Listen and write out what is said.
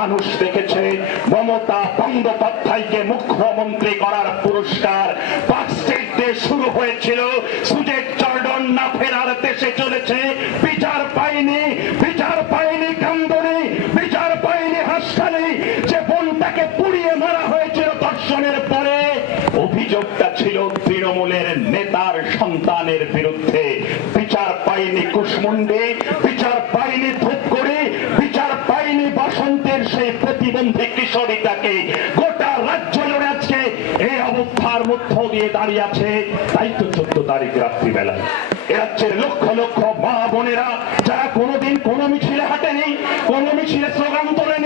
মানুষ দেখেছে মমতা বন্দ্যোপাধ্যায়কে মুখ্যমন্ত্রী করার পুরস্কার পার্ক স্ট্রিট দিয়ে শুরু হয়েছিল, সুজেট জর্ডন না ফেরার দেশে চলেছে। বিচার পায়নি কান্দনি, বিচার পায়নি হাসখালি। যে বোনটাকে পুড়িয়ে মারা হয়েছিল ধর্ষণের পরে, অভিযোগটা ছিল তৃণমূলের নেতার সন্তানের বিরুদ্ধে। বিচার পায়নি কুশমুন্ডি, বিচার পায়নি ধূপগুড়ি, বিচার পায়নি বাসন্তের সেই প্রতিবন্ধী কিশোরীটাকে। গোটা রাজ্য জুড়ে আজকে এই অবস্থার মধ্য দিয়ে দাঁড়িয়ে আছে। তাই তো 14 তারিখ রাত্রিবেলায় এ রাজ্যের লক্ষ লক্ষ মা বোনেরা যারা কোনোদিন কোনো মিছিলে হাঁটেনি, কোনো মিছিলে স্লোগান তোলেনি,